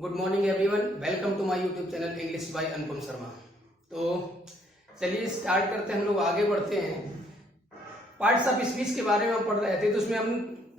Good morning everyone, welcome to my YouTube channel English by Anupam Sharma. तो चलिए start करते हैं, हम लोग आगे बढ़ते हैं। पार्ट्स ऑफ स्पीच के बारे में हम पढ़ रहे थे, तो उसमें हम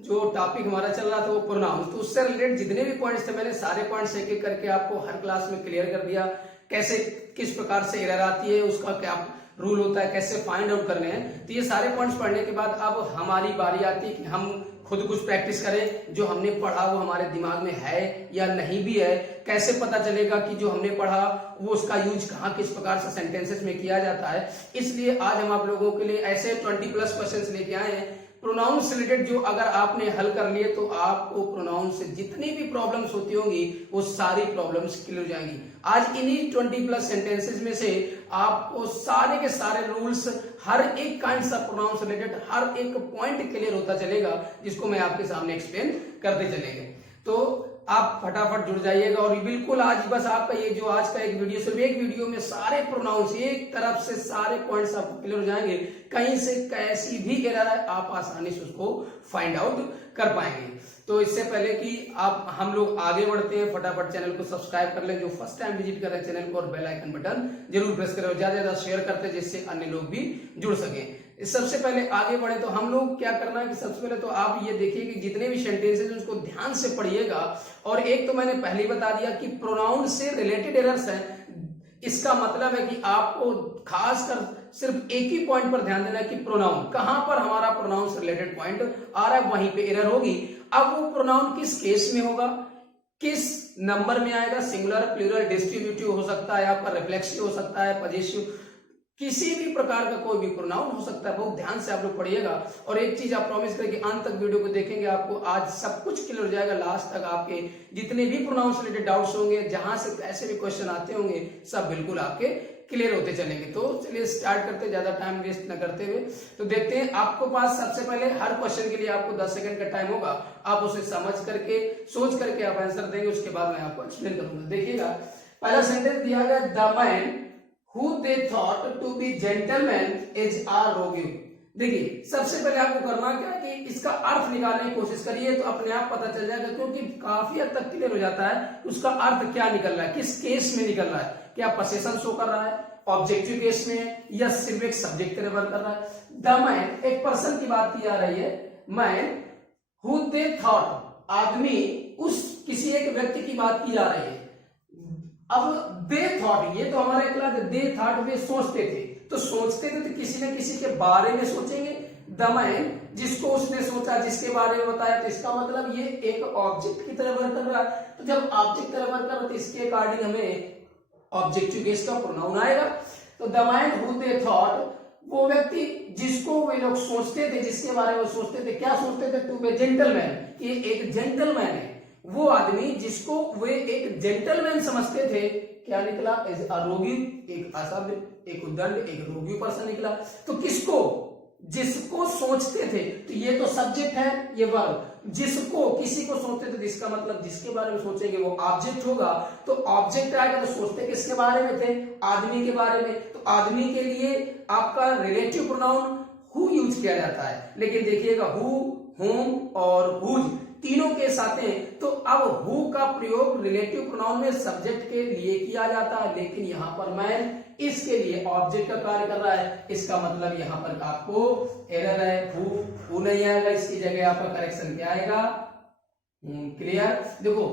जो टॉपिक हमारा चल रहा था वो प्रोनाउंस, तो उससे रिलेटेड जितने भी पॉइंट्स थे मैंने सारे पॉइंट्स एक एक करके आपको हर क्लास में क्लियर कर दिया। कैसे किस प्रकार से एरर आती है, उसका क्या रूल होता है, कैसे फाइंड आउट करने हैं। तो ये सारे पॉइंट्स पढ़ने के बाद अब हमारी बारी आती है कि हम खुद कुछ प्रैक्टिस करें। जो हमने पढ़ा वो हमारे दिमाग में है या नहीं भी है, कैसे पता चलेगा कि जो हमने पढ़ा वो उसका यूज कहाँ किस प्रकार से सेंटेंसेस में किया जाता है। इसलिए आज हम आप लोगों के लिए ऐसे 20+ क्वेश्चंस लेके आए हैं प्रोनाउंस से रिलेटेड, जो अगर आपने हल कर लिए तो आपको प्रोनाउंस से जितनी भी प्रॉब्लम्स होती होंगी वो सारी प्रॉब्लम्स क्लियर हो जाएंगी। आज इन्हीं 20+ सेंटेंसेस में से आपको सारे के सारे रूल्स, हर एक काइंड ऑफ प्रोनाउंस रिलेटेड हर एक पॉइंट क्लियर होता चलेगा, जिसको मैं आपके सामने एक्सप्लेन करते चलेंगे। तो आप फटाफट जुड़ जाइएगा और बिल्कुल आज बस आपका ये जो आज का एक वीडियो, सिर्फ एक वीडियो में सारे प्रोनाउंस एक तरफ से सारे पॉइंट्स आपको क्लियर हो जाएंगे। कहीं से कैसी भी एरर है आप आसानी से उसको फाइंड आउट कर पाएंगे। तो इससे पहले कि आप हम लोग आगे बढ़ते हैं, फटाफट चैनल को सब्सक्राइब कर लें। जो फर्स्ट टाइम विजिट कर रहे हैं चैनल को, और बेल आइकन बटन जरूर प्रेस करें और ज्यादा से ज्यादा शेयर करते हैं, जिससे अन्य लोग भी जुड़ सकें। सबसे पहले आगे बढ़े तो हम लोग क्या करना है कि सबसे पहले तो आप ये देखिए कि जितने भी सेंटेंसेस उसको ध्यान से पढ़िएगा। और एक तो मैंने पहले ही बता दिया कि प्रोनाउन से रिलेटेड एरर्स हैं, इसका मतलब है कि आपको खासकर सिर्फ एक ही पॉइंट पर ध्यान देना है कि प्रोनाउन कहां पर हमारा प्रोनाउन से रिलेटेड पॉइंट आ रहा है, वहीं पे एरर होगी। अब वो प्रोनाउन किस केस में होगा, किस नंबर में आएगा, सिंगुलर, प्लूरल, डिस्ट्रीब्यूटिव हो सकता है, आपका रिफ्लेक्सिव हो सकता है, पजेसिव, किसी भी प्रकार का कोई भी प्रोनाउन हो सकता है। बहुत ध्यान से आप लोग पढ़िएगा। और एक चीज आप प्रॉमिस करें कि अंत तक वीडियो को देखेंगे, आपको आज सब कुछ क्लियर हो जाएगा। लास्ट तक आपके जितने भी प्रोनाउन से रिलेटेड डाउट्स होंगे, जहां से कैसे भी क्वेश्चन आते होंगे, सब बिल्कुल आपके क्लियर होते चलेंगे। तो चलिए स्टार्ट करते, ज्यादा टाइम वेस्ट न करते हुए। तो देखते हैं, आपको पास सबसे पहले हर क्वेश्चन के लिए आपको 10 सेकंड का टाइम होगा। आप उसे समझ करके, सोच करके आप आंसर देंगे, उसके बाद मैं आपको एक्सप्लेन करूंगा। देखिएगा, पहला सेंटेंस दिया गया, the man who they thought to be gentleman is a rogue। देखिए, सबसे पहले आपको करना क्या है कि इसका अर्थ निकालने की कोशिश करिए, तो अपने आप पता चल जाएगा, क्योंकि काफी हद तक क्लियर हो जाता है उसका अर्थ क्या निकल रहा है, किस केस में निकल रहा है। क्या पोसेशन शो कर रहा है, ऑब्जेक्टिव केस में है, या सिर्फ एक सब्जेक्ट रिफर कर रहा है। द मैन एक पर्सन की बात की जा रही है, मैन हु दे थॉट आदमी, उस किसी एक व्यक्ति की बात की जा रही है। अब दे थॉट, ये तो हमारे क्लास दे थॉट वे सोचते थे, तो सोचते थे तो किसी न किसी के बारे में सोचेंगे। द मैन जिसको उसने सोचा, जिसके बारे में बताया, तो इसका मतलब ये एक ऑब्जेक्ट की तरह वर्क कर रहा है। तो जब ऑब्जेक्ट तरह वर्क कर रहा है तो इसके अकॉर्डिंग हमें ऑब्जेक्टिव केस का प्रोनाउन आएगा। तो the man who they thought, वो व्यक्ति जिसको वे लोग सोचते थे, जिसके बारे में सोचते थे, क्या सोचते थे, टू बी जेंटलमैन, ये एक जेंटलमैन है। वो आदमी जिसको वे एक जेंटलमैन समझते थे, क्या निकला, एज अ रोगी, एक असभ्य, एक उद्दंड, एक रोगी पर्सन निकला। तो किसको, जिसको सोचते थे, तो ये तो सब्जेक्ट है, ये वर्ब। जिसको, किसी को सोचते थे, इसका मतलब जिसके बारे में सोचेंगे वो ऑब्जेक्ट होगा। तो ऑब्जेक्ट आएगा तो सोचते किसके बारे में थे, आदमी के बारे में। तो आदमी के लिए आपका रिलेटिव प्रोनाउन हु यूज किया जाता है। लेकिन देखिएगा, हु, हुम और हुज तीनों के साथ हैं। तो अब हु का प्रयोग रिलेटिव प्रोनाउन में सब्जेक्ट के लिए किया जाता है, लेकिन यहां पर मैन इसके लिए ऑब्जेक्ट का कार्य कर रहा है। इसका मतलब यहां पर आपको एरर है, हु नहीं आएगा, इसकी जगह आपका करेक्शन क्या आएगा, क्लियर। देखो,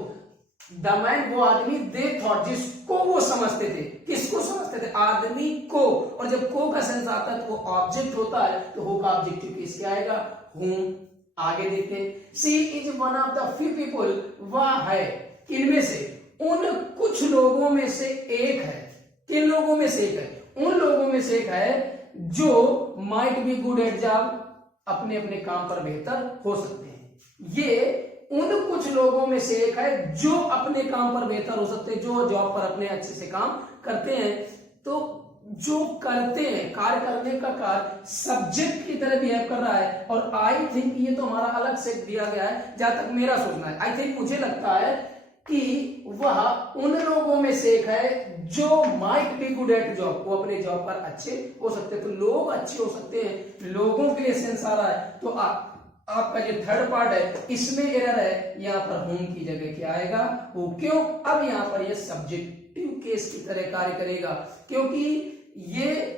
द मैन वो आदमी, दे थॉट जिसको वो समझते थे, किसको समझते थे, आदमी को। और जब को का सेंस आता है तो वो ऑब्जेक्ट होता है, तो हो का ऑब्जेक्टिव किसके आएगा, हूं। आगे देखते हैं, she is one of the few people, वह है किनमें से, उन कुछ लोगों में से एक है। किन लोगों में से एक है, उन लोगों में से एक है जो might be good at job, अपने अपने काम पर बेहतर हो सकते हैं। ये उन कुछ लोगों में से एक है जो अपने काम पर बेहतर हो सकते हैं, जो जॉब पर अपने अच्छे से काम करते हैं। तो जो करते हैं, कार्य करने का कार्य सब्जेक्ट की तरह बिहेव कर रहा है। और आई थिंक ये तो हमारा अलग से दिया गया है, जहां तक मेरा सोचना है। आई थिंक मुझे लगता है कि वह उन लोगों में से एक है जो might be good at job, वो अपने जॉब पर अच्छे हो सकते हैं। तो लोग अच्छे हो सकते हैं, लोगों के लिए सेंस आ रहा है। तो आपका जो थर्ड पार्ट है इसमें एरर है, यहाँ पर होम की जगह क्या आएगा, हो। क्यों? अब यहाँ पर ये सब्जेक्टिव केस की तरह कार्य करेगा, क्योंकि ये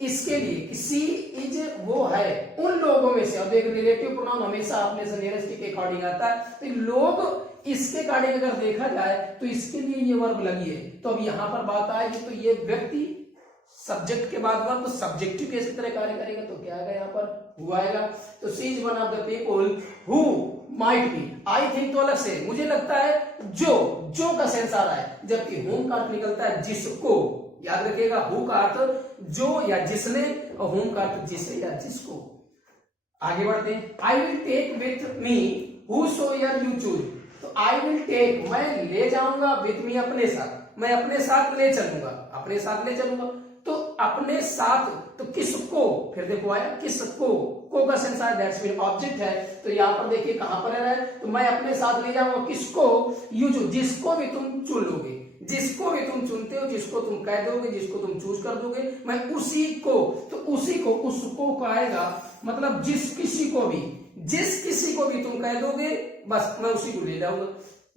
इसके लिए किसी इज वो है उन लोगों में से, अब एक रिलेटिव प्रोनाउन हमेशा अपने से नियरेस्ट के अकॉर्डिंग आता है, तो लोग इसके अकॉर्डिंग अगर देखा जाए तो इसके लिए ये वर्ब लगी है। तो अब यहां पर बात आएगी तो ये व्यक्ति सब्जेक्ट के बाद वर्ब, तो सब्जेक्टिव केस की तरह कार्य करेगा, तो क्या आएगा यहाँ पर, हु आएगा। तो she is one of the people who might be, I think तो अलग से, मुझे लगता है जो का सेंस आ रहा है, जबकि होम का अर्थ निकलता है जिसको, याद रखिएगा, हु का अर्थ जो या जिसने और होम का अर्थ जिसे या जिसको। आगे बढ़ते हैं, I will take with me whosoever you choose, तो आई विल टेक, मैं ले जाऊंगा, विथ मी अपने साथ, मैं अपने साथ ले चलूंगा, अपने साथ ले चलूंगा। तो अपने साथ, तो किसको, फिर देखो आया किसको, को का सेंस आया, दैट्स मीन ऑब्जेक्ट है, तो यहां पर देखिए कहां पर है, तो मैं अपने साथ ले जाऊंगा किसको, यू जो, जिसको भी तुम चुन लोगे, जिसको भी तुम चुनते हो, जिसको तुम कह दोगे, जिसको तुम चूज कर दोगे, मैं उसी को, तो उसी को, उसको का आएगा मतलब जिस किसी को भी, जिस किसी को भी तुम कह दोगे बस मैं उसी को ले जाऊंगा।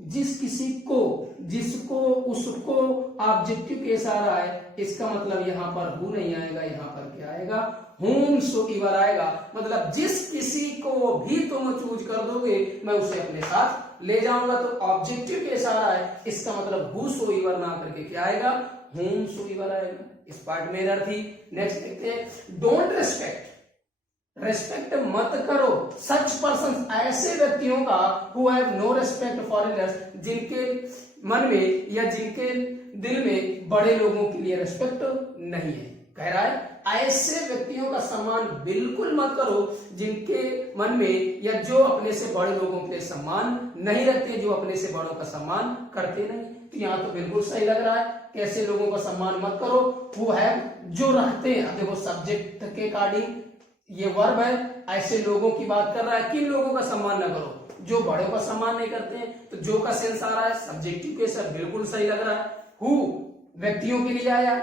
जिस किसी को, जिसको, उसको, ऑब्जेक्टिव केस आ रहा है, इसका मतलब यहां पर हु नहीं आएगा, यहां पर क्या आएगा, whomsoever आएगा, मतलब जिस किसी को भी तुम चूज कर दोगे मैं उसे अपने साथ ले जाऊंगा। तो ऑब्जेक्टिव केस आ रहा है, इसका मतलब whosoever ना करके क्या आएगा, whomsoever आएगा। इस पार्ट में एरर थी। नेक्स्ट देखते हैं, डोंट रेस्पेक्ट, रेस्पेक्ट मत करो सच पर्सन, ऐसे व्यक्तियों का who have no respect for elders, जिनके मन में या जिनके दिल में बड़े लोगों के लिए रेस्पेक्ट नहीं है। कह रहा है ऐसे व्यक्तियों का सम्मान बिल्कुल मत करो जिनके मन में या जो अपने से बड़े लोगों के लिए सम्मान नहीं रखते, जो अपने से बड़ों का सम्मान करते नहीं। तो यहाँ तो बिल्कुल सही लग रहा है, कैसे लोगों का सम्मान मत करो, हु हैव, जो रखते हैं। देखो सब्जेक्ट के अकॉर्डिंग ये वर्ब है, ऐसे लोगों की बात कर रहा है, किन लोगों का सम्मान ना करो, जो बड़ों का सम्मान नहीं करते हैं। तो जो का सेंस आ रहा है सब्जेक्टिव के साथ, बिल्कुल सही लग रहा है। हु व्यक्तियों के लिए आया,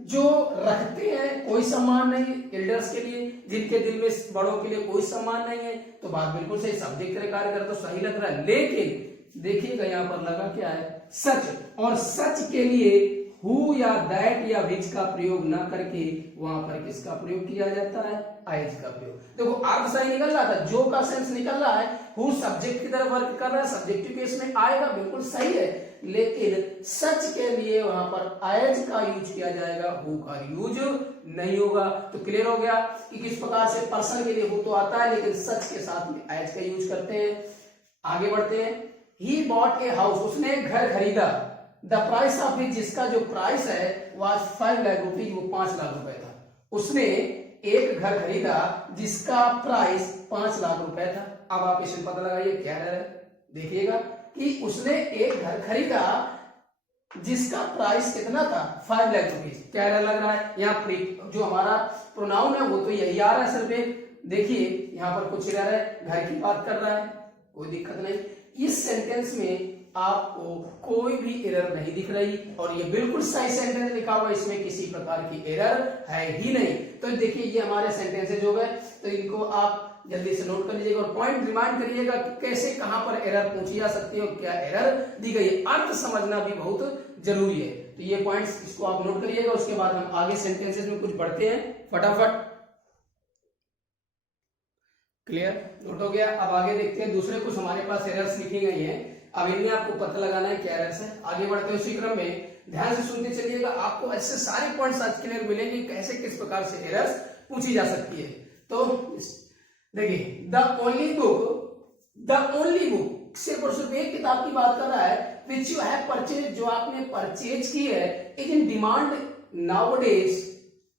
जो रखते हैं कोई सम्मान नहीं एल्डर्स के लिए, जिनके दिल में बड़ों के लिए कोई सम्मान नहीं है, तो बात बिल्कुल सही, सब्जेक्ट के कार्य कर तो सही लग रहा है। लेकिन देखिएगा यहाँ पर लगा क्या है, सच, और सच के लिए हु या दैट या विच का प्रयोग ना करके वहां पर किसका प्रयोग किया जाता है, आइज का प्रयोग। देखो अर्थ सही निकल रहा था, जो का सेंस निकल रहा है, हु सब्जेक्ट की तरफ वर्क कर रहा है, सब्जेक्टिव केस में आएगा, बिल्कुल सही है। लेकिन सच के लिए वहां पर आइज का यूज किया जाएगा, हु का यूज नहीं होगा। तो क्लियर हो गया कि किस प्रकार से पर्सन के लिए हु तो आता है, लेकिन सच के साथ में आइज का यूज करते हैं। आगे बढ़ते हैं, ही बॉट ए हाउस, उसने घर खरीदा, द प्राइस ऑफ इट, जिसका जो प्राइस है वाज 5 लाख रुपीज, वो 5 लाख रुपए था। उसने एक घर खरीदा जिसका प्राइस 5 लाख रुपए था। अब आप इसमें पता लगाइए क्या है, देखिएगा कि उसने एक घर खरीदा जिसका प्राइस कितना था, 5 लाख रुपीज। क्या लग रहा है यहाँ जो हमारा प्रोनाउन है वो तो यही आ रहा है सर पे। देखिए यहाँ पर कुछ एरर है, घर की बात कर रहा है, कोई दिक्कत नहीं। इस सेंटेंस में आपको कोई भी एरर नहीं दिख रही और ये बिल्कुल सही सेंटेंस लिखा हुआ है, इसमें किसी प्रकार की एरर है ही नहीं। तो देखिए ये हमारे सेंटेंसेज हो गए, तो इनको आप जल्दी से नोट कर लीजिएगा और पॉइंट रिमाइंड करिएगा कि कैसे कहां पर एरर पूछी जा सकती है और क्या एरर दी गई है। अर्थ समझना भी बहुत जरूरी है, तो ये पॉइंट्स इसको आप नोट करिएगा। उसके बाद हम आगे सेंटेंसेज में कुछ बढ़ते हैं फटाफट। क्लियर, नोट हो गया। अब आगे देखते हैं, दूसरे कुछ हमारे पास एरर्स लिखी गई हैं, अब इनमें आपको पता लगाना है क्या एरर्स है। आगे बढ़ते हैं उसी क्रम में, ध्यान से सुनते चलिएगा, आपको ऐसे सारे पॉइंट्स आज क्लियर मिलेंगे कैसे किस प्रकार से एरर्स पूछी जा सकती है। तो देखिए, द ओनली बुक सिर्फ और सिर्फ एक किताब की बात कर रहा है, विच यू हैव परचेज, जो आपने परचेज की है, इज इन डिमांड नाउअडेज,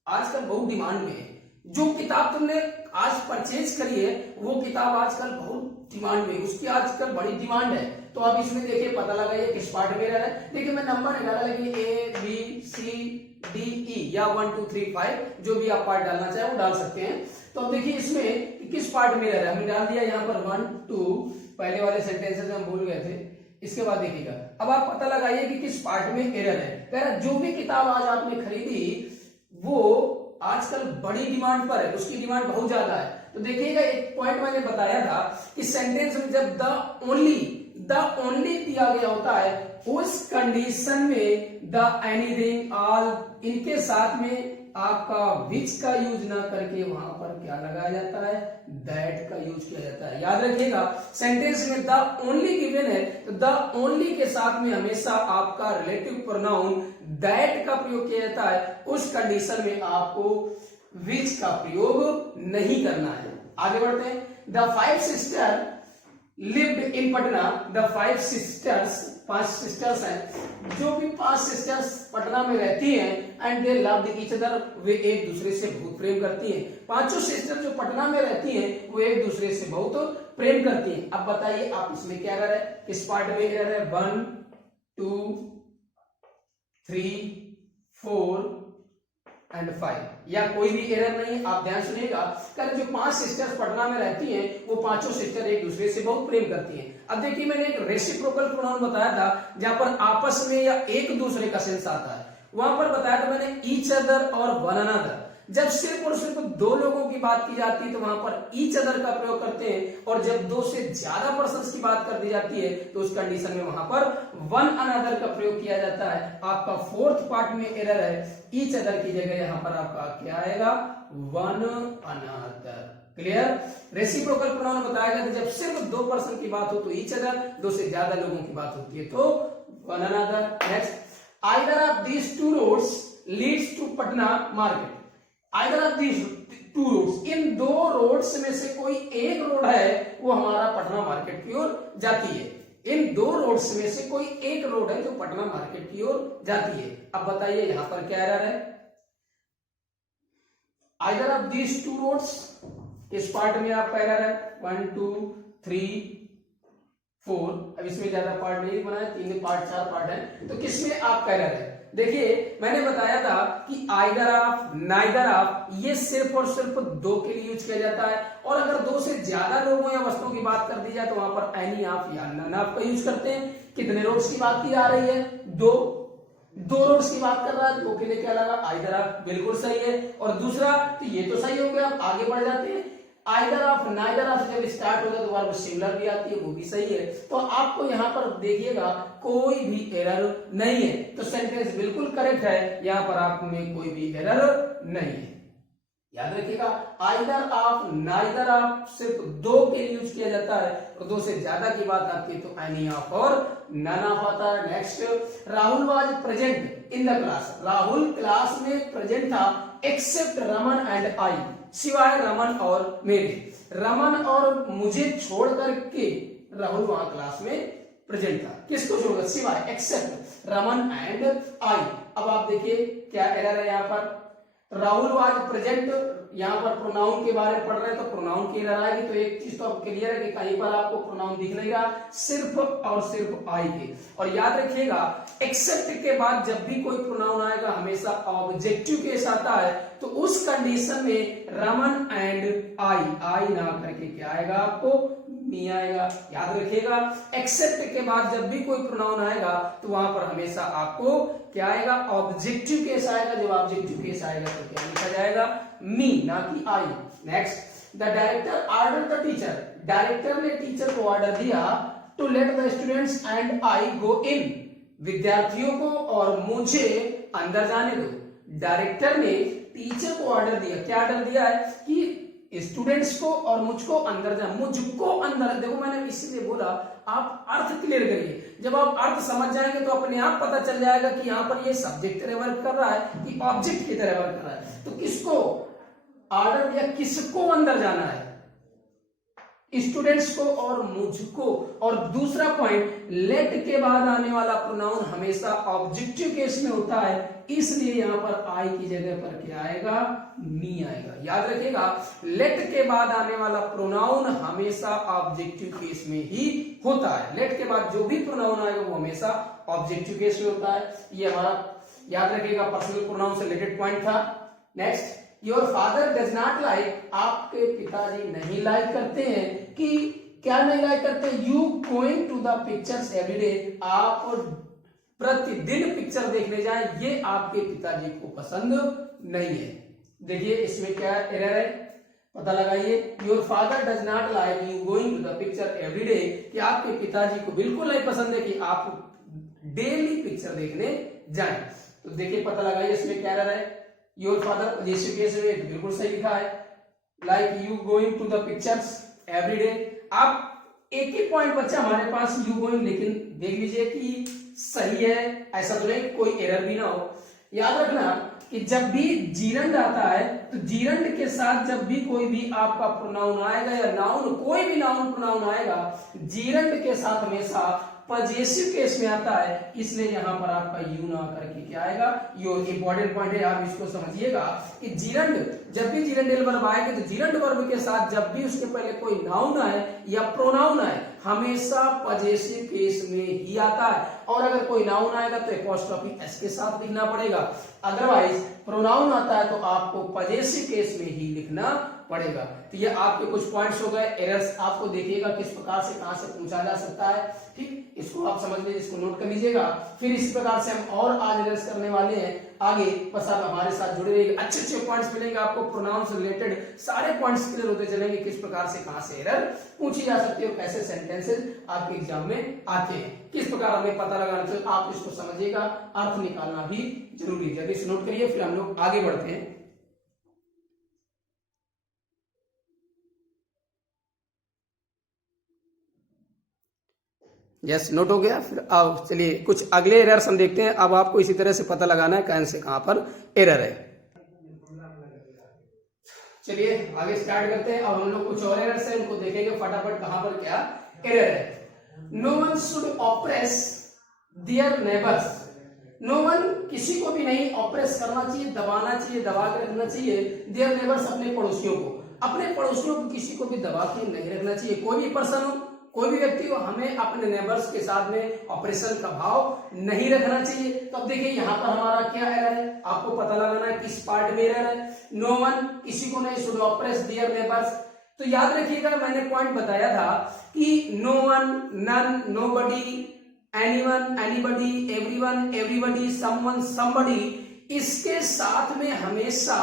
आजकल बहुत डिमांड में है। जो किताब तुमने आज परचेज करी है वो किताब आजकल बहुत डिमांड में, उसकी आजकल बड़ी डिमांड है। तो आप इसमें देखिए पता लगाइए किस पार्ट में रह है। देखिए मैं नंबर निकाला, लेकिन ABCDE या 1 2 3 5 जो भी आप पार्ट डालना चाहे वो डाल सकते हैं। तो अब देखिए इसमें किस पार्ट में रह रहा है, हमने डाल दिया यहाँ पर 1 2, पहले वाले सेंटेंसेस में हम भूल गए थे। इसके बाद देखिएगा, अब आप पता लगाइए कि किस पार्ट में एरर है। कह रहा जो भी किताब आज आपने खरीदी वो आजकल बड़ी डिमांड पर है, उसकी डिमांड बहुत ज्यादा है। तो देखिएगा एक पॉइंट मैंने बताया था कि सेंटेंस में जब द ओनली दिया गया होता है उस कंडीशन में द, एनीथिंग, ऑल, इनके साथ में आपका विच का यूज ना करके वहां पर क्या लगाया जाता है, दैट का यूज किया जाता है। याद रखिएगा सेंटेंस में द ओनली गिवन है तो द ओनली के साथ में हमेशा आपका रिलेटिव प्रोनाउन दैट का प्रयोग किया जाता है। उस कंडीशन में आपको विच का प्रयोग नहीं करना है। आगे बढ़ते हैं। The 5 sister lived in Patna. The 5 sisters, 5 sisters हैं, जो भी 5 सिस्टर्स पटना में रहती हैं and they loved each other, वे एक दूसरे से बहुत प्रेम करती हैं। पांचों सिस्टर जो पटना में रहती हैं वो एक दूसरे से बहुत प्रेम करती हैं। अब बताइए आप इसमें क्या एरर है, किस पार्ट में एरर है? 1 2 3 4 एंड 5, या कोई भी एरर नहीं। आप ध्यान सुनिएगा, कर जो 5 सिस्टर्स पटना में रहती हैं वो पांचों सिस्टर एक दूसरे से बहुत प्रेम करती हैं। अब देखिए मैंने एक रेसिप्रोकल प्रोनाउन बताया था जहां पर आपस में या एक दूसरे का सेंस आता है, वहां पर बताया था मैंने ईच अदर और वन अनदर। जब सिर्फ और सिर्फ 2 लोगों की बात की जाती है तो वहां पर ईच अदर का प्रयोग करते हैं, और जब 2 से ज्यादा पर्सन्स की बात कर दी जाती है तो उस कंडीशन में वहां पर वन अनदर का प्रयोग किया जाता है। आपका 4th पार्ट में एरर है, ईच अदर की जगह यहां पर आपका क्या आएगा, one another. Clear? Reciprocal pronoun बताया गया जब सिर्फ 2 पर्सन की बात हो तो ईच अदर, 2 से ज्यादा लोगों की बात होती है तो one another. Next, either of these 2 roads leads to Patna market. Either of these 2 roads, इन 2 रोड्स में से कोई एक रोड है वो हमारा पटना मार्केट की ओर जाती है। इन 2 रोड्स में से कोई एक रोड है जो पटना मार्केट की ओर जाती है। अब बताइए यहां पर क्या एरर है? आइदर ऑफ दीज 2 रोड्स, इस पार्ट में आपका एरर है 1 2 3 4। अब इसमें ज्यादा पार्ट नहीं बनाया, 3 पार्ट 4 पार्ट है, तो किसमें आपका एरर है? देखिए मैंने बताया था कि आइदर ऑफ, नाइदर ऑफ, ये सिर्फ और सिर्फ 2 के लिए यूज किया जाता है, और अगर 2 से ज्यादा लोगों या वस्तुओं की बात कर दी जाए तो वहां पर एनी ऑफ या नन ऑफ का यूज करते हैं। कितने रोड्स की बात की जा रही है? 2 रोड्स की बात कर रहा है, 2 के लिए क्या लगा, आइदर ऑफ। बिल्कुल सही है। और दूसरा तो ये तो सही हो गया। आप आगे बढ़ जाते हैं, आइदर ऑफ, नाइदर ऑफ जब स्टार्ट होगा तो वर्ब सिमिलर भी आती है, वो भी सही है। तो आपको यहां पर देखिएगा कोई भी एरर नहीं है, तो सेंटेंस बिल्कुल करेक्ट है, यहां पर आप में कोई भी एरर नहीं है। याद रखिएगा, आइदर ऑफ, नाइदर ऑफ सिर्फ 2 के लिए यूज किया जाता है, और 2 से ज्यादा की बात आती है तो एनी ऑफ और नन ऑफ आता है। Next, Rahul was present in the class. Rahul class में प्रेजेंट था एक्सेप्ट रमन एंड आई, सिवाय रमन और मेरे। रमन और मुझे छोड़ करके राहुल वहां क्लास में प्रेजेंट था। किसको छोड़कर? सिवाय, एक्सेप्ट रमन एंड आई। अब आप देखिए क्या एरर है यहां पर, राहुल वाज प्रेजेंट, यहां पर प्रोनाउन के बारे में पढ़ रहे हैं तो प्रोनाउन की एरर आएगी। तो एक चीज तो अब क्लियर है कि कहीं पर आपको प्रोनाउन दिख नहीं रहा, सिर्फ और सिर्फ आई के। और याद रखिएगा एक्सेप्ट के बाद जब भी कोई प्रोनाउन आएगा हमेशा ऑब्जेक्टिव केस आता है, तो उस कंडीशन में रमन एंड आई ना करके क्या आएगा, आपको मी आएगा। याद रखिएगा एक्सेप्ट के बाद जब भी कोई प्रोनाउन आएगा तो वहां पर हमेशा आपको क्या आएगा, ऑब्जेक्टिव केस आएगा। जब ऑब्जेक्टिव केस आएगा तो क्या लिखा जाएगा, मी, ना कि I. Next, the director order the teacher. Director ने टीचर को ऑर्डर दिया to let the students and I go in. विद्यार्थियों को और मुझे अंदर जाने दो। डायरेक्टर ने टीचर को ऑर्डर दिया, क्या ऑर्डर दिया है कि स्टूडेंट्स को और मुझको अंदर जा, मुझको अंदर। देखो मैंने इसीलिए बोला आप अर्थ क्लियर करिए, जब आप अर्थ समझ जाएंगे तो अपने आप पता चल जाएगा कि यहाँ पर ये सब्जेक्ट तरह वर्क कर रहा है कि ऑब्जेक्ट की तरह वर्क कर रहा है। तो किसको ऑर्डर दिया, किसको अंदर जाना है, स्टूडेंट्स को और मुझको। और दूसरा पॉइंट, लेट के बाद आने वाला प्रोनाउन हमेशा ऑब्जेक्टिव केस में होता है, इसलिए यहां पर आई की जगह पर क्या आएगा, मी आएगा। याद रखिएगा लेट के बाद आने वाला प्रोनाउन हमेशा ऑब्जेक्टिव केस में ही होता है। लेट के बाद जो भी प्रोनाउन आएगा वो हमेशा ऑब्जेक्टिव केस में होता है। ये हमारा याद रखिएगा पर्सनल प्रोनाउन से रिलेटेड पॉइंट था। Next, your father does not like, आपके पिताजी नहीं लाइक करते हैं कि क्या नहीं लाइक करते, you going to the pictures everyday, आप प्रतिदिन पिक्चर देखने जाएं, ये आपके पिताजी को पसंद नहीं है। देखिए इसमें क्या एरर है, पता लगाइए। Your father does not like you going to the picture every day, कि आपके पिताजी को बिल्कुल नहीं पसंद है कि आप डेली पिक्चर देखने जाएं। तो देखिए पता लगाइए इसमें क्या रहा है। योर फादर पजेसिव केस में बिल्कुल सही लिखा है, like you going to the pictures every day. आप एक ही पॉइंट बच्चा हमारे पास यू गोइंग, लेकिन देख लीजिए कि सही है, ऐसा तो नहीं कोई एरर भी ना हो। याद रखना कि जब भी जीरंड आता है तो जीरंड के साथ जब भी कोई भी आपका प्रोनाउन आएगा या नाउन, कोई भी नाउन प्रोनाउन आएगा, जीरंड के साथ हमेशा पजेसिव केस में आता है, इसलिए यहां पर आपका यू ना करके क्या आएगा, योर। इंपॉर्टेंट पॉइंट है, आप इसको समझिएगा कि जीरंड, जब भी जीरंडेल वर्ब आएगा तो जीरंड वर्ब के साथ जब भी उसके पहले कोई नाउन आए या प्रोनाउन आए, हमेशा पजेसिव केस में ही आता है। और अगर कोई नाउन आएगा तो एपोस्ट्रोफी एस के साथ लिखना पड़ेगा, अदरवाइज प्रोनाउन आता है तो आपको पजेसिव केस में ही लिखना पड़ेगा। तो ये आपके कुछ पॉइंट्स हो गए, एरर्स आपको देखिएगा किस प्रकार से कहां से पूछा जा सकता है। ठीक, इसको आप समझ लीजिए, इसको नोट कर लीजिएगा। फिर इस प्रकार से हम और आज एरर्स करने वाले हैं आगे, बस आप हमारे साथ जुड़े रहिए। अच्छे अच्छे पॉइंट्स मिलेंगे आपको, प्रोनाउन से रिलेटेड सारे पॉइंट्स क्लियर होते चलेंगे, किस प्रकार से कहां से एरर पूछी जा सकती है, कैसे सेंटेंसेस आपके एग्जाम में आते हैं, किस प्रकार हमें पता लगाना चाहिए। आप इसको समझिएगा, अर्थ निकालना भी जरूरी है। इसे नोट करिए, फिर हम लोग आगे बढ़ते हैं। यस, नोट हो गया। फिर अब चलिए कुछ अगले एरर्स हम देखते हैं। अब आपको इसी तरह से पता लगाना है कहां से कहां पर एरर है। चलिए आगे स्टार्ट करते हैं। अब हम लोग कुछ और एरर्स हैं, उनको देखेंगे फटाफट कहां पर क्या एरर है। No one should oppress their neighbours. No one, किसी को भी नहीं ऑप्रेस करना चाहिए, दबाना चाहिए, दबा के रखना चाहिए। देयर नेबर्स, अपने पड़ोसियों को, अपने पड़ोसियों को किसी को भी दबा के नहीं रखना चाहिए। कोई भी पर्सन हो, कोई भी व्यक्ति हो, हमें अपने नेबर्स के साथ में ऑपरेशन का भाव नहीं रखना चाहिए। तो अब देखिए यहाँ पर हमारा क्या एरर है, आपको पता लगाना है किस पार्ट में एरर है। नो वन, किसी को नहीं, शुड ऑपरेस देयर नेबर्स। तो याद रखिएगा, मैंने पॉइंट बताया था कि no one, none, nobody, anyone, anybody, everyone, everybody, someone, somebody, इसके साथ में हमेशा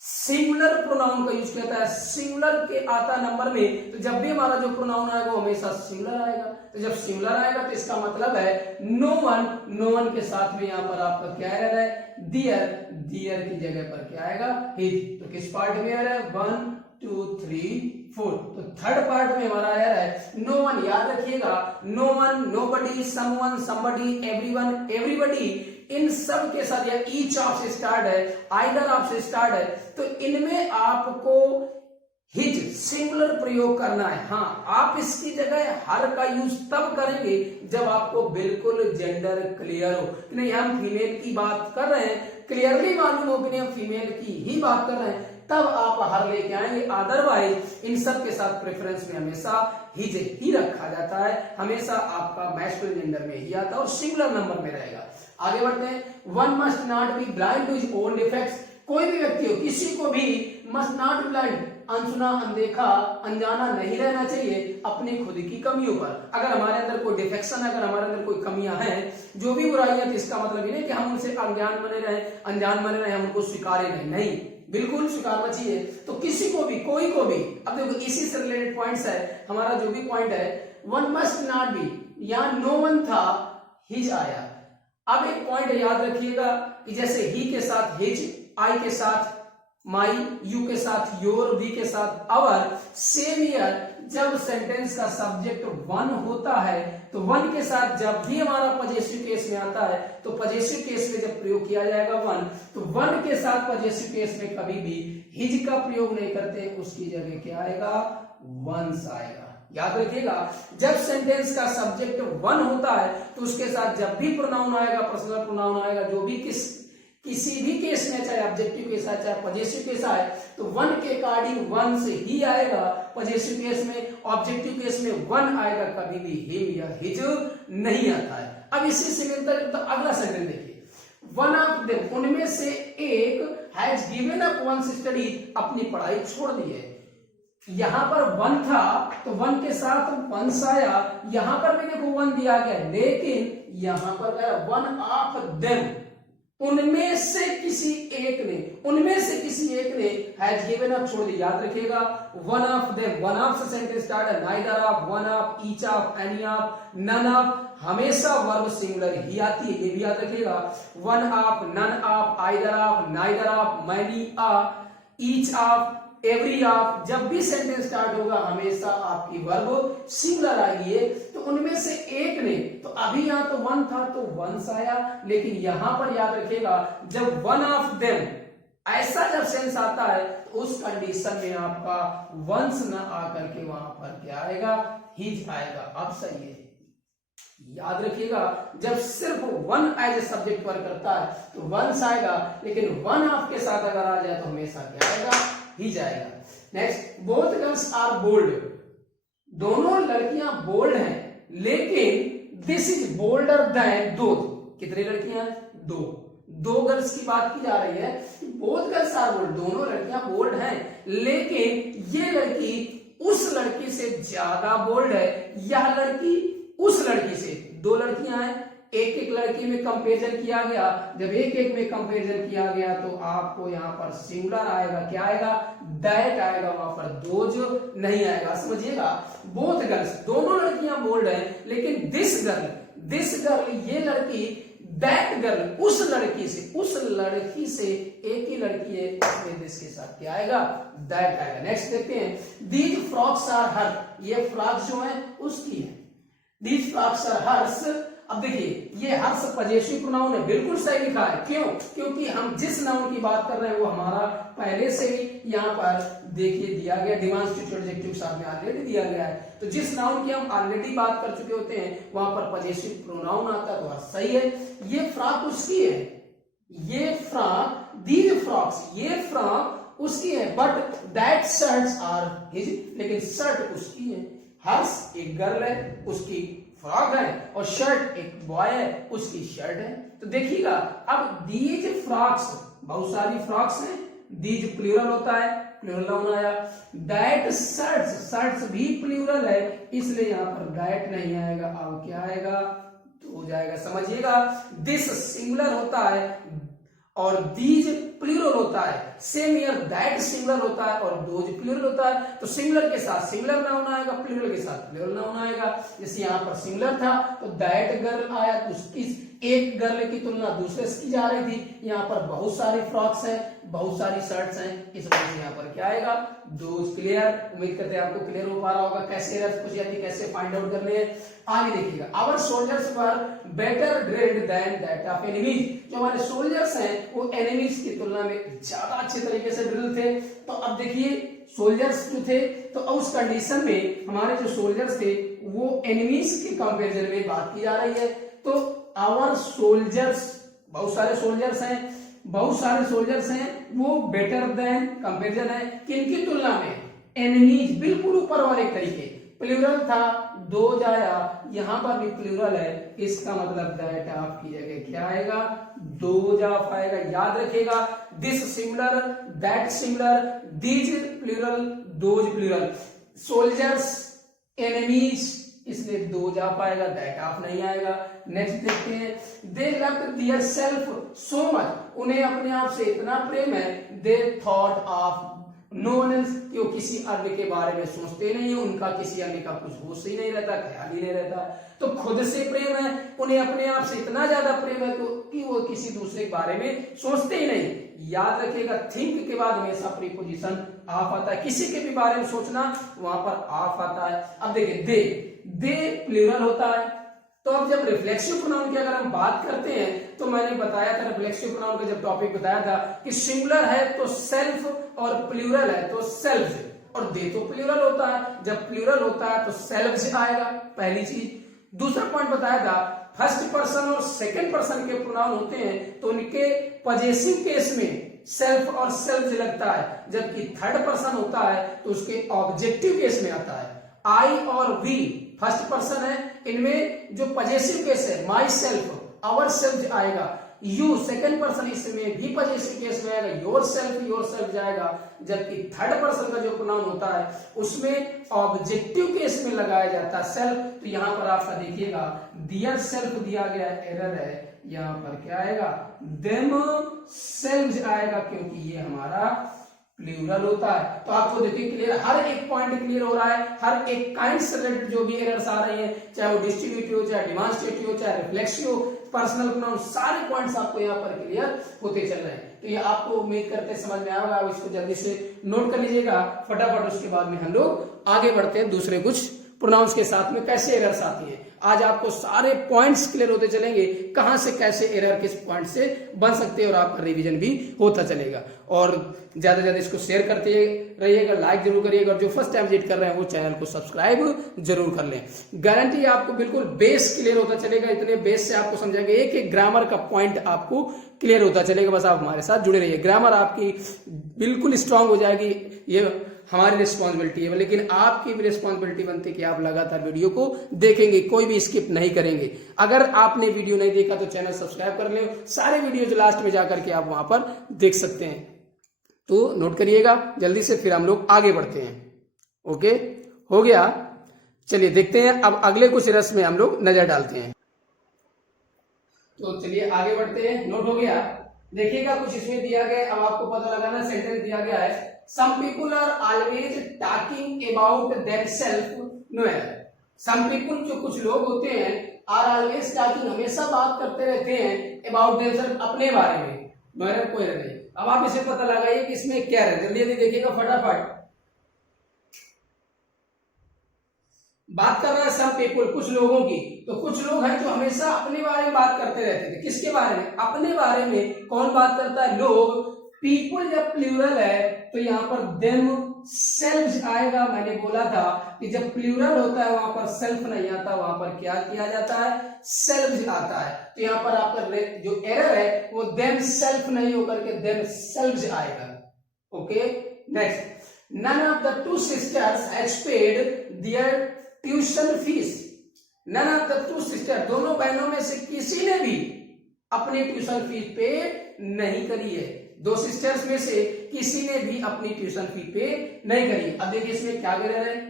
सिंगुलर प्रोनाउन का यूज किया है। सिंगुलर के आता नंबर में, तो जब भी हमारा जो प्रोनाउन आएगा वो हमेशा सिंगुलर आएगा। तो जब सिंगुलर आएगा तो इसका मतलब है नो वन, नो वन के साथ में यहाँ पर आपका क्या एरर है, दियर, दियर की जगह पर क्या आएगा, हिज। तो किस पार्ट में एरर है, 1 2 3 4। तो थर्ड पार्ट में हमारा एरर है नो वन। याद रखिएगा, no one, nobody, someone, somebody, everyone, everybody, इन सब के साथ या ईच ऑफ से स्टार्ट है, आइदर ऑफ से स्टार्ट है, तो इनमें आपको हिज सिंगुलर प्रयोग करना है। हाँ, आप इसकी जगह हर का यूज तब करेंगे जब आपको बिल्कुल जेंडर क्लियर हो कि नहीं हम फीमेल की बात कर रहे हैं, क्लियरली मालूम हो कि नहीं हम फीमेल की ही बात कर रहे हैं, तब आप हर लेके आएंगे। अदरवाइज इन सब के साथ प्रेफरेंस में हमेशा हिज ही रखा जाता है, हमेशा आपका मैस्कुलिन जेंडर में ही आता है और सिंगुलर नंबर में रहेगा। आगे बढ़ते हैं। One must not be blind to his own defects. कोई भी व्यक्ति हो, किसी को भी मस्ट नॉट बी ब्लाइंड, अनसुना, अनदेखा, अनजाना नहीं रहना चाहिए अपनी खुद की कमियों पर। अगर हमारे अंदर कोई डिफेक्शन है, अगर हमारे अंदर कोई कमियां हैं, जो भी बुराइयां, तो इसका मतलब ये नहीं कि हम उनसे अनजान बने रहे, अनजान बने रहे, हम उनको स्वीकारे नहीं, बिल्कुल स्वीकारना चाहिए। तो किसी को भी, कोई को भी, अब देखो इसी से रिलेटेड पॉइंट्स है हमारा जो भी पॉइंट है, वन मस्ट नॉट बी, यहां नो वन था, हिज आया। अब एक पॉइंट याद रखिएगा कि जैसे ही के साथ हिज, आई के साथ माई, यू के साथ योर, वी के साथ अवर, सेम ईयर जब सेंटेंस का सब्जेक्ट वन होता है तो वन के साथ जब भी हमारा पजेसिव केस में आता है तो पजेसिव केस में जब प्रयोग किया जाएगा वन, तो वन के साथ पजेसिव केस में कभी भी हिज का प्रयोग नहीं करते, उसकी जगह क्या आएगा, वंस आएगा। याद रखिएगा, जब सेंटेंस का सब्जेक्ट वन होता है तो उसके साथ जब भी प्रोनाउन आएगा, पर्सनल प्रोनाउन आएगा, जो भी किसी भी केस में, चाहे ऑब्जेक्टिव केस है चाहे पजेसिव केस है, तो वन के अकॉर्डिंग वन से ही आएगा। पजेसिव केस में, ऑब्जेक्टिव केस में वन आएगा, कभी भी हिम या हिज नहीं आता है। अब इसी से मिलता जुलता अगला सेंटेंस देखिए, वन ऑफ देम, उनमें से एक has given up once study, अपनी पढ़ाई छोड़ दी है। यहां पर वन था तो वन के साथ वंस आया, यहां पर भी देखो वन दिया गया, लेकिन यहां पर वन ऑफ देम, उनमें से किसी एक ने, उनमें से किसी एक ने हैज गिवन अप छोड़ दिया। याद रखिएगा one of them, one of से सेंटेंस स्टार्ट है, neither of, one of, each of, any of, none of, हमेशा वर्ब सिंगुलर ही आती है, ये भी याद रखिएगा। One of, none of, either of, neither of, many of, each of, every of, जब भी सेंटेंस स्टार्ट होगा हमेशा आपकी वर्ब सिंगुलर आएगी है। तो उनमें से एक ने, तो अभी यहां तो वन था तो वंस आया, लेकिन यहां पर याद रखिएगा जब वन ऑफ देम ऐसा जब सेंस आता है तो उस कंडीशन में आपका वंस ना आकर के वहां पर क्या आएगा, हिज आएगा। अब सही है, याद रखिएगा जब सिर्फ one as a subject work करता है तो वंस आएगा, लेकिन वन ऑफ के साथ अगर आ जाए तो हमेशा क्या आएगा, ही जाएगा। Next, both girls are bold, दोनों लड़कियां बोल्ड हैं, लेकिन दिस इज बोल्डर देन दो। कितनी लड़कियां हैं, दो गर्ल्स की बात की जा रही है। बोथ गर्ल्स आर बोल्ड, दोनों लड़कियां बोल्ड हैं, लेकिन ये लड़की उस लड़की से ज्यादा बोल्ड है, यह लड़की उस लड़की से। दो लड़कियां हैं, एक एक लड़की में कंपेरिजन किया गया, जब एक एक में कंपेरिजन किया गया तो आपको यहां पर सिंगुलर आएगा, क्या आएगा, दैट आएगा, वहां पर दोज नहीं आएगा। समझिएगा, बोथ गर्ल्स, दोनों लड़कियां बोल्ड हैं, लेकिन दिस गर्ल ये लड़की, दैट गर्ल उस लड़की से एक ही लड़की है, इसमें दिस के साथ क्या आएगा, दैट आएगा। नेक्स्ट देखते हैं, दीज फ्रॉक्स आर हर, ये फ्रॉक्स जो है उसकी है, दीज फ्रॉक्स आर हर्स। अब देखिए ये हर्ष पजेसिव प्रोनाउन है, बिल्कुल सही लिखा है। क्यों, क्योंकि हम जिस नाउन की बात कर रहे हैं वो हमारा पहले से ही यहाँ पर देखिए दिया गया, डिमांस्ट्रेटिव एडजेक्टिव साथ में ऑलरेडी दिया गया है। तो जिस नाउन की हम ऑलरेडी बात कर चुके होते हैं वहां पर पजेसिव प्रोनाउन आता है, तो हर्ष सही है। ये फ्रॉक उसकी है, ये फ्रॉक, दीज फ्रॉक्स, ये फ्रॉक उसकी है, but that shirts are his, लेकिन शर्ट उसकी है। हर्ष एक गर्ल है, उसकी फ्रॉक है, और शर्ट एक बॉय है, उसकी शर्ट है। तो देखिएगा अब दीज फ्रॉक्स, बहुत सारी फ्रॉक्स हैं, दीज प्लूरल होता है, प्लूरल नाउन आया। दैट शर्ट्स भी प्लूरल है, इसलिए यहां पर दैट नहीं आएगा, अब क्या आएगा, तो हो जाएगा। समझिएगा, दिस सिंगुलर होता है और दीज प्लूरल होता है, सेम ईयर दैट सिंगुलर होता है और दोज प्लूरल होता है। तो सिंगुलर के साथ सिंगुलर नाउन आएगा, प्लूरल के साथ प्लूरल नाउन आएगा। जैसे यहाँ पर सिंगुलर था तो दैट गर्ल आया, तो उसकी एक गर्ल की तुलना दूसरे से की जा रही थी। यहाँ पर बहुत सारी फ्रॉक्स हैं, बहुत सारी शर्ट्स हैं, इस वजह से यहाँ पर क्या आएगा, दोज। क्लियर, उम्मीद करते हैं आपको क्लियर हो पा रहा होगा कैसे रफ कुछ यानी कैसे फाइंड आउट करने हैं। आगे देखिएगा, our soldiers were better drilled than that of enemies, जो हमारे सोल्जर्स हैं वो एनिमीज की तुलना में ज्यादा अच्छे तरीके से ड्रिल थे। तो अब देखिए सोल्जर्स जो थे, तो उस कंडीशन में हमारे जो सोल्जर्स थे वो एनिमीज के कंपैरिजन में बात की जा रही है। तो आवर सोल्जर्स, बहुत सारे सोल्जर्स हैं, वो बेटर देन कंपैरिजन है, किनकी तुलना में, एनिमीज, बिल्कुल ऊपर वाले तरीके। प्लूरल था, दो जाया, यहां पर भी प्लूरल है, इसका मतलब दैट ऑफ की जगह क्या आएगा, दो ऑफ आएगा। याद रखिएगा, this singular, that singular, these plural, those plural, soldiers, enemies, इसलिए दो ऑफ आएगा, दैट ऑफ नहीं आएगा। नेक्स्ट देखते हैं, they loved their self so much, उन्हें अपने आप से इतना प्रेम है, they thought of no one else, कि वो किसी अन्य के बारे में सोचते नहीं है, उनका किसी अन्य का कुछ होश ही नहीं रहता, ख्याल ही नहीं रहता। तो खुद से प्रेम है, उन्हें अपने आप से इतना ज्यादा प्रेम है कि वो किसी दूसरे के बारे में सोचते ही नहीं। याद रखिएगा, थिंक के बाद हमेशा प्रीपोजिशन ऑफ आता है, किसी के भी बारे में सोचना वहां पर ऑफ आता है। अब देखिए, दे प्लूरल होता है। तो अब जब रिफ्लेक्सिव प्रोनाउन की अगर हम बात करते हैं तो मैंने बताया था, रिफ्लेक्सिव प्रोनाउन का जब टॉपिक बताया था कि सिंगुलर है तो सेल्फ और प्लूरल है तो सेल्फ, और दे तो प्लूरल होता है, जब प्लूरल होता है तो सेल्फ आएगा, पहली चीज। दूसरा पॉइंट बताया था, फर्स्ट पर्सन और सेकंड पर्सन के प्रोनाउन होते हैं तो उनके पॉजेसिव केस में सेल्फ और सेल्फ लगता है, जबकि थर्ड पर्सन होता है तो उसके ऑब्जेक्टिव केस में आता है। आई और वी फर्स्ट पर्सन है, इनमें जो पॉजेसिव केस है माई सेल्फ, आवर सेल्फ आएगा। यू सेकंड पर्सन, इसमें भी पॉजेसिव केस में आएगा, योर सेल्फ जाएगा। जबकि थर्ड पर्सन का जो प्रोनाउन होता है उसमें ऑब्जेक्टिव केस में लगाया जाता है सेल्फ। तो यहां पर आपका देखिएगा, डियर सेल्फ दिया गया एरर है, यहाँ पर क्या आएगा, themselves आएगा, क्योंकि ये हमारा प्लूरल होता है। तो आपको देखिए क्लियर, हर एक पॉइंट क्लियर हो रहा है, हर एक काइंड से रिलेटेड जो भी एरर्स आ रही हैं, चाहे वो डिस्ट्रीब्यूटिव हो, चाहे डिमांस्ट्रेटिव हो, चाहे रिफ्लेक्सिव हो, पर्सनल प्रोनाउन, सारे पॉइंट्स आपको यहाँ पर क्लियर होते चल रहे हैं। तो ये आपको उम्मीद करते समझ में आएगा, आप इसको जल्दी से नोट कर लीजिएगा फटाफट। उसके बाद में हम लोग आगे बढ़ते हैं दूसरे कुछ प्रोनाउंस के साथ में कैसे एरर्स आती हैं। आज आपको सारे पॉइंट्स क्लियर होते चलेंगे, कहां से कैसे एरर किस पॉइंट से बन सकते हैं, और आपका रिवीजन भी होता चलेगा। और ज्यादा से ज्यादा इसको शेयर करते रहिएगा, लाइक जरूर करिएगा, और जो फर्स्ट टाइम विजिट कर रहे हैं वो चैनल को सब्सक्राइब जरूर कर लें। गारंटी आपको बिल्कुल बेस क्लियर होता चलेगा, इतने बेस से आपको समझाएंगे, एक एक ग्रामर का पॉइंट आपको क्लियर होता चलेगा। बस आप हमारे साथ जुड़े रहिए, ग्रामर आपकी बिल्कुल स्ट्रांग हो जाएगी। ये हमारी रिस्पॉन्सिबिलिटी है, लेकिन आपकी भी रिस्पॉन्सिबिलिटी बनती है कि आप लगातार वीडियो को देखेंगे, कोई भी स्किप नहीं करेंगे। अगर आपने वीडियो नहीं देखा तो चैनल सब्सक्राइब कर ले, सारे वीडियो लास्ट में जाकर के आप वहां पर देख सकते हैं। तो नोट करिएगा जल्दी से, फिर हम लोग आगे बढ़ते हैं। ओके, हो गया। चलिए देखते हैं अब अगले कुछ रस में हम लोग नजर डालते हैं। तो चलिए आगे बढ़ते हैं। नोट हो गया, देखिएगा कुछ इसमें दिया गया, अब आपको पता लगाना। सेंटेंस दिया गया है, some people are always talking about themselves nowhere। some people, जो कुछ लोग होते हैं, are always talking, हमेशा बात करते रहते हैं, about themselves, अपने बारे में, नोयर कोई नहीं। अब आप इसे पता लगाइए कि इसमें क्या है, जल्दी जल्दी देखिएगा फटाफट। बात कर रहा है सम पीपुल, कुछ लोगों की। तो कुछ लोग हैं जो हमेशा अपने बारे में बात करते रहते थे। किसके बारे में? अपने बारे में। कौन बात करता है? लोग। पीपुल जब प्लूरल है तो यहाँ पर देम सेल्व्स आएगा। मैंने बोला था कि जब प्लूरल होता है वहां पर सेल्फ नहीं आता, वहां पर क्या किया जाता है? सेल्व्स आता है। तो यहाँ पर आपका जो एरर है वो देम सेल्फ नहीं होकर के देम सेल्व्स आएगा। Okay, next, none of the two sisters has paid their tuition fees। none of the two sisters, दोनों बहनों में से किसी ने भी अपनी ट्यूशन फीस पे नहीं करी है। दो सिस्टर्स में से किसी ने भी अपनी ट्यूशन फी पे नहीं करी। अब देखिए इसमें क्या गिर रहे हैं,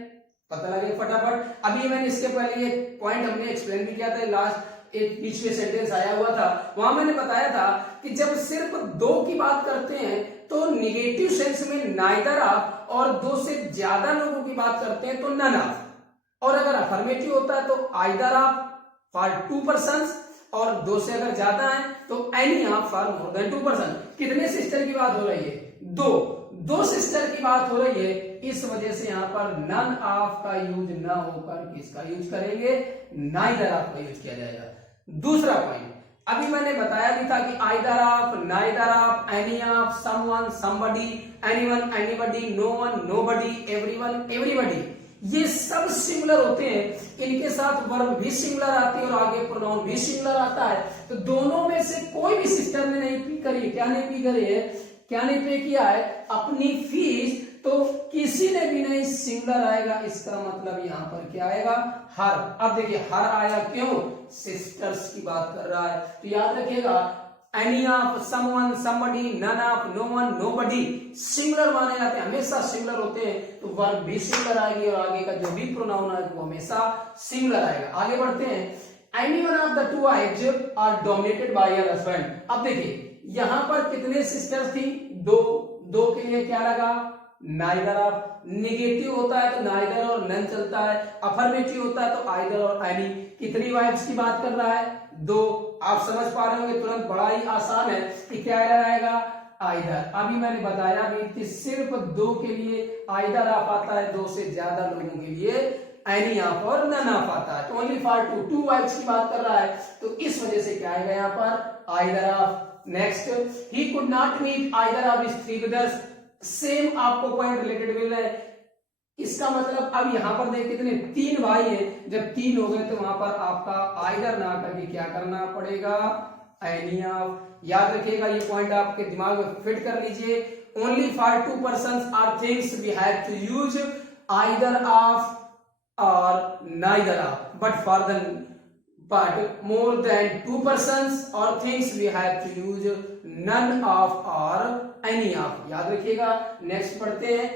पता लगे फटाफट। अभी मैंने इसके पहले ये पॉइंट हमने एक्सप्लेन भी किया था, लास्ट एक बीच में सेंटेंस आया हुआ था, वहां मैंने बताया था कि जब सिर्फ दो की बात करते हैं तो निगेटिव सेंस में नाइदर ऑफ, और दो से ज्यादा लोगों की बात करते हैं तो नन ऑफ, और अगर अफर्मेटिव होता है तो आइदर ऑफ फॉर 2 पर्सन्स, और दो से अगर ज्यादा है तो any of for more than 2 person. कितने सिस्टर की बात हो रही है? दो सिस्टर की बात हो रही है। इस वजह से यहाँ पर नन ऑफ का यूज ना होकर किसका यूज करेंगे? नाइदर ऑफ का यूज किया जाएगा। दूसरा पॉइंट अभी मैंने बताया भी था कि either of, neither of, any of, someone, somebody, anyone, anybody, no one, nobody, everyone, everybody, ये सब सिमिलर होते हैं। इनके साथ वर्ब भी सिमिलर आती है और आगे प्रोनाउन भी सिमिलर आता है। तो दोनों में से कोई भी सिस्टर ने नहीं पे करी है। क्या नहीं पे करी है? क्या नहीं पे किया है? अपनी फीस। तो किसी ने भी नहीं, सिमिलर आएगा। इसका मतलब यहाँ पर क्या आएगा? हर। अब देखिए हर आया, क्यों? सिस्टर्स की बात कर रहा है। तो याद रखिएगा, any of, someone, somebody, none of, no one, nobody, similar माने जाते हैं, हमेशा सिमिलर होते हैं। तो वर्ब भी सिमिलर आएगी और आगे का जो भी प्रोनाउन है वो हमेशा सिमिलर आएगा। आगे बढ़ते हैं। Any one of the two wifes are dominated by your husband. अब देखिए यहां पर कितने सिस्टर्स थी? दो के लिए क्या लगा? Neither of. निगेटिव होता है तो नाइदर और नन चलता है, अफर्मेटिव होता है तो आइदर और एनी। कितनी वाइफ्स की बात कर रहा है? 2। आप समझ पा रहे होंगे तुरंत, बड़ा ही आसान है कि क्या आएगा? आइदर। अभी मैंने बताया भी कि सिर्फ 2 के लिए आइदर ऑफ आता है, 2 से ज्यादा लोगों के लिए एनी ऑफ और नन ऑफ आता है। तो ओनली फॉर 2 वाइफ्स की बात कर रहा है, तो इस वजह से क्या आएगा यहाँ पर? Either of. Next, he could not meet either of his 3 brothers. Same आपको पॉइंट रिलेटेड मिल रहा है। इसका मतलब अब यहां पर देख कितने? 3 भाई हैं। जब 3 हो गए तो वहां पर आपका आइदर ना करके क्या करना पड़ेगा? Any of. याद रखिएगा ये पॉइंट आपके दिमाग में फिट कर लीजिए। Only for 2 persons or things we have to use either of और neither of, but more than 2 persons or things we have to use none of or any of। याद रखिएगा। नेक्स्ट पढ़ते हैं।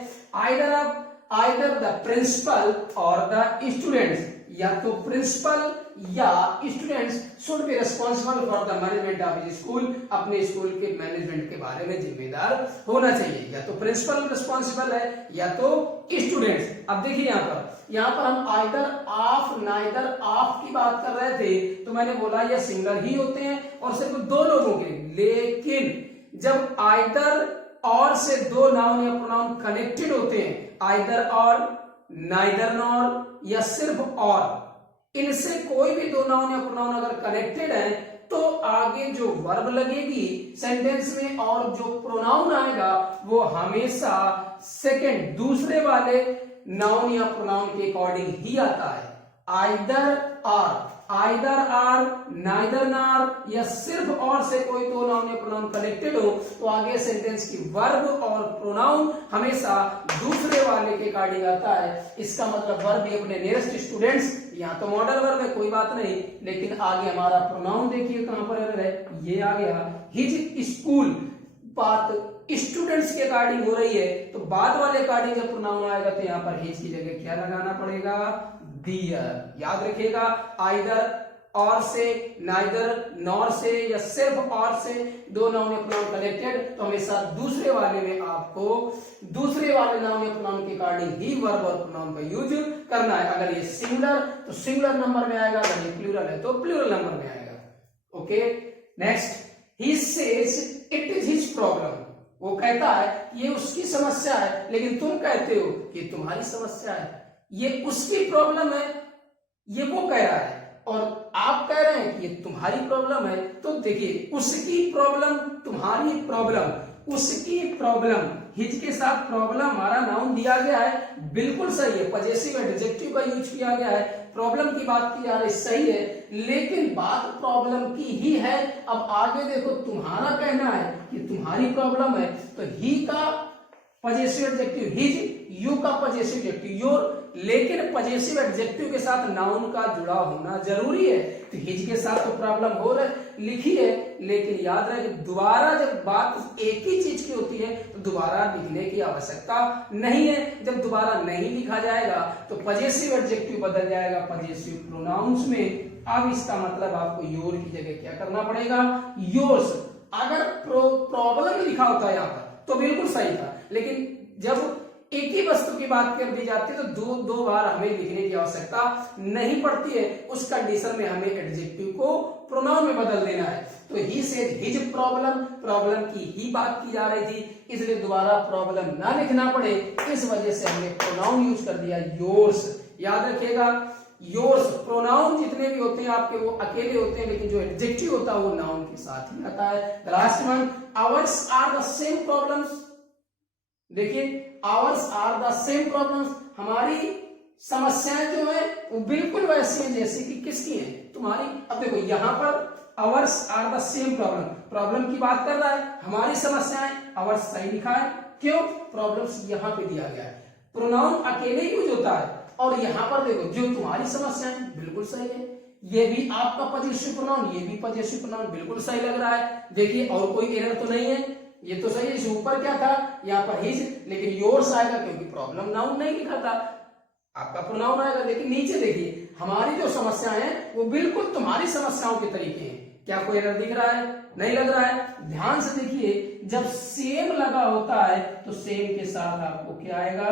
either the principal or the students। या तो principal या students should be responsible for the management of his school, अपने school के management के बारे में जिम्मेदार होना चाहिए। या तो प्रिंसिपल रिस्पॉन्सिबल है या तो स्टूडेंट्स। अब देखिए यहाँ पर हम आइदर ऑफ नाइदर ऑफ की बात कर रहे थे, तो मैंने बोला ये सिंगल ही होते हैं और सिर्फ दो लोगों के। लेकिन जब आइदर और से दो नाउन या प्रोनाउन कनेक्टेड होते हैं, आइदर और, नाइदर नॉर या सिर्फ और, इनसे कोई भी दो नाउन या प्रोनाउन अगर कनेक्टेड है तो आगे जो वर्ब लगेगी सेंटेंस में और जो प्रोनाउन आएगा वो हमेशा सेकंड दूसरे वाले नाउन या प्रोनाउन के अकॉर्डिंग ही आता है। आइदर आर, नाइदर नार या सिर्फ और से कोई दो नाउन या प्रोनाउन कनेक्टेड हो तो आगे सेंटेंस की वर्ब और प्रोनाउन हमेशा दूसरे वाले के अकॉर्डिंग आता है। इसका मतलब वर्ब भी अपने नियरेस्ट स्टूडेंट्स, यहाँ तो मॉडल वर्ब है कोई बात नहीं, लेकिन आगे हमारा प्रोनाउन देखिए कहां पर एरर है, ये आ गया हिज स्कूल। बात स्टूडेंट्स के अकॉर्डिंग हो रही है तो बाद वाले अकॉर्डिंग जब प्रोनाउन आएगा तो यहाँ पर हिज की जगह क्या लगाना पड़ेगा, दियर। याद रखिएगा आइदर और से, नाइदर नॉर से या सिर्फ और से दो नाउन या प्रोनाउन कनेक्टेड तो हमेशा दूसरे वाले में आपको दूसरे वाले नाउन या प्रोनाउन के अकॉर्डिंग ही वर्ब और प्रोनाउन का यूज करना है। अगर ये सिंगुलर तो सिंगुलर नंबर में आएगा, अगर ये प्लूरल है तो प्लूरल नंबर में आएगा। Okay, next, he says it is his problem. वो कहता है ये उसकी समस्या है, लेकिन तुम कहते हो कि तुम्हारी समस्या है। ये उसकी प्रॉब्लम है, ये वो कह रहा है, और आप कह रहे हैं कि ये तुम्हारी प्रॉब्लम है। तो देखिए उसकी प्रॉब्लम, तुम्हारी प्रॉब्लम, उसकी प्रॉब्लम, हिज के साथ प्रॉब्लम हमारा नाउन दिया गया है, बिल्कुल सही है, पजेसिव एडजेक्टिव का यूज किया गया है, प्रॉब्लम की बात की जा रही, सही है, लेकिन बात प्रॉब्लम की ही है। अब आगे देखो तुम्हारा कहना है कि तुम्हारी प्रॉब्लम है, तो ही का पजेसिव एडजेक्टिव हिज, यू का पजेसिव एडजेक्टिव योर, लेकिन पजेसिव एडजेक्टिव के साथ नाउन का जुड़ा होना जरूरी है। तो हिज के साथ तो प्रॉब्लम हो रही लिखी है, लेकिन याद रहे कि दोबारा जब बात एक ही चीज की होती है तो दोबारा लिखने की आवश्यकता नहीं है। जब दोबारा नहीं लिखा जाएगा तो पजेसिव एडजेक्टिव बदल जाएगा पजेसिव प्रोनाउंस में। अब इसका मतलब आपको योर की जगह क्या करना पड़ेगा, योर्स। अगर प्रॉब्लम लिखा होता है यहाँ पर तो बिल्कुल सही था, लेकिन जब एक ही वस्तु की बात कर दी जाती है तो दो बार हमें लिखने की आवश्यकता नहीं पड़ती है। उस कंडीशन में हमें एडजेक्टिव को प्रोनाउन में बदल देना है। तो he said his problem, problem की ही बात की जा रही थी, इसलिए दोबारा प्रॉब्लम ना लिखना पड़े, इस वजह से हमने प्रोनाउन यूज कर दिया योर्स। याद रखिएगा योर्स, प्रोनाउन जितने भी होते हैं आपके वो अकेले होते हैं, लेकिन जो एडजेक्टिव होता है वो नाउन के साथ ही आता है। The last one, ours are the same problems. देखिए ours are the same problems, हमारी समस्याएं जो है वो बिल्कुल वैसी हैं जैसी कि किसकी है, तुम्हारी। अब देखो यहाँ पर ours are the same problem, problem की बात कर रहा है, हमारी समस्याएं, आवर्स सही लिखा है, क्यों, प्रॉब्लम्स यहाँ पे दिया गया है, प्रोनाउन अकेले यूज होता है। और यहाँ पर देखो जो तुम्हारी समस्याएं बिल्कुल सही है, ये भी आपका पजेसिव प्रोनाउन, ये भी पजेसिव प्रोनाउन, बिल्कुल सही लग रहा है। देखिए और कोई एरर तो नहीं है, ये तो सही है। इस ऊपर क्या था, यहाँ पर हिज, लेकिन योर्स आएगा क्योंकि प्रॉब्लम नाउन नहीं लिखा था, आपका प्रोनाउन आएगा। लेकिन नीचे देखिए हमारी जो समस्याएं हैं वो बिल्कुल तुम्हारी समस्याओं के तरीके हैं। क्या कोई एरर दिख रहा है, नहीं लग रहा है? ध्यान से देखिए, जब सेम लगा होता है तो सेम के साथ आपको क्या आएगा,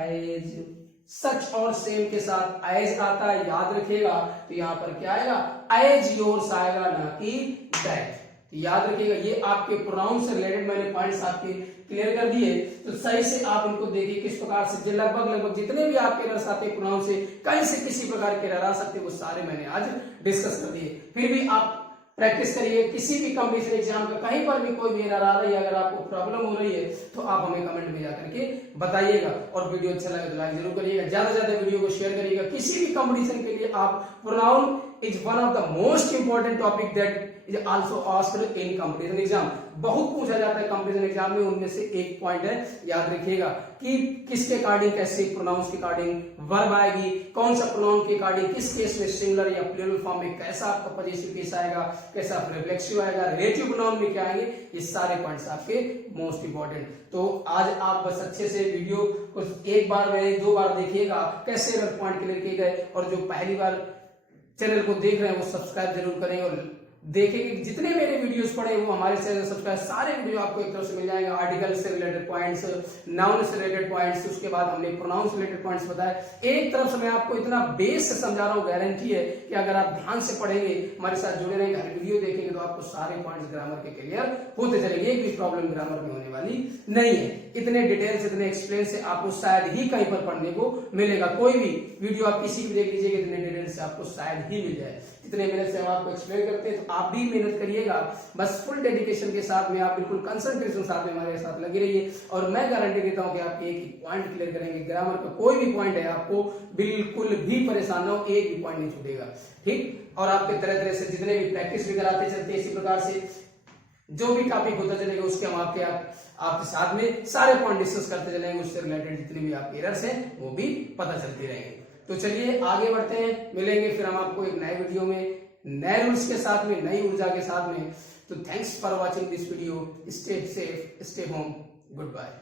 एज, सच और सेम के साथ एज आता है, याद रखिएगा। तो यहाँ पर क्या आएगा, एज योर्स आएगा, ना कि दैट। याद रखिएगा ये आपके प्रोनाउन से रिलेटेड मैंने पॉइंट्स आपके क्लियर कर दिए, तो सही से आप इनको देखिए किस प्रकार से लगभग जितने भी आपके एरर्स आते हैं प्रोनाउन से, कहीं से किसी प्रकार के एरर आ सकते हैं, वो सारे मैंने आज डिस्कस कर दिए। फिर भी आप प्रैक्टिस करिए, किसी भी कॉम्पिटिशन एग्जाम का कहीं पर भी कोई भी एरर आ रही है, अगर आपको प्रॉब्लम हो रही है तो आप हमें कमेंट में जाकर के बताइएगा। और वीडियो अच्छा लगे तो लाइक जरूर करिएगा, ज्यादा से ज्यादा वीडियो को शेयर करिएगा। किसी भी कॉम्पिटिशन के लिए आप pronoun is one of the most important topic that is also asked in comparison exam. बहुत पूछा जाता है कंपैरिजन एग्जाम में, उनमें से एक पॉइंट है, याद रखिएगा कि किसके अकॉर्डिंग कैसे प्रोनाउंस के अकॉर्डिंग वर्ब आएगी, कौन सा प्रोनाउन के अकॉर्डिंग किस केस में सिंगुलर या प्लूरल फॉर्म में कैसा आपका पॉजिटिव केस आएगा, कैसा रिफ्लेक्सिव आएगा, रिलेटिव प्रोनाउन में क्या आएंगे, ये सारे पॉइंट्स आपके मोस्ट इंपॉर्टेंट। तो आज आप बस अच्छे से वीडियो को एक बार में 2 बार देखिएगा, कैसे अगर पॉइंट क्लियर किए गए, और जो पहली बार चैनल को देख रहे हैं वो सब्सक्राइब जरूर करें, और देखेंगे जितने मेरे वीडियोस पड़े वो हमारे चैनल सब्सक्राइब, सारे वीडियो आपको एक तरफ से मिल जाएगा। आर्टिकल से रिलेटेड पॉइंट्स, नाउन से रिलेटेड पॉइंट्स, उसके बाद हमने प्रोनाउन से रिलेटेड पॉइंट्स बताए। एक तरफ से मैं आपको इतना बेस से समझा रहा हूँ, गारंटी है कि अगर आप ध्यान से पढ़ेंगे, हमारे साथ जुड़े रहेंगे, हर वीडियो देखेंगे, तो आपको सारे पॉइंट्स ग्रामर के क्लियर होते चलेंगे। एक भी प्रॉब्लम ग्रामर में होने वाली नहीं है। इतने डिटेल्स, इतने एक्सप्लेन से आपको शायद ही कहीं पर पढ़ने को मिलेगा। कोई भी वीडियो आप किसी भी देख लीजिएगा, इतने डिटेल्स से आपको शायद ही मिल जाए। इतने मेहनत से हम आपको एक्सप्लेन करते हैं, तो आप भी मेहनत करिएगा, बस फुल डेडिकेशन के साथ में, आप बिल्कुल कंसंट्रेशन साथ में हमारे साथ लगे रहिए, और मैं गारंटी देता हूं कि आप एक ही पॉइंट क्लियर करेंगे। ग्रामर का कोई भी पॉइंट है, आपको बिल्कुल भी परेशान ना हो, एक भी पॉइंट नहीं छूटेगा, ठीक। और आपके तरह तरह से जितने भी प्रैक्टिस भी कराते चलते, इसी प्रकार से जो भी टॉपिक होता चलेगा उसके हम आपके साथ में सारे पॉइंट डिस्कस करते चलेंगे, उससे रिलेटेड जितने भी आपके एरर्स हैं वो भी पता चलते रहेंगे। तो चलिए आगे बढ़ते हैं, मिलेंगे फिर हम आपको एक नए वीडियो में, नए रूल्स के साथ में, नई ऊर्जा के साथ में। तो thanks for watching this video, stay safe, stay home, good bye.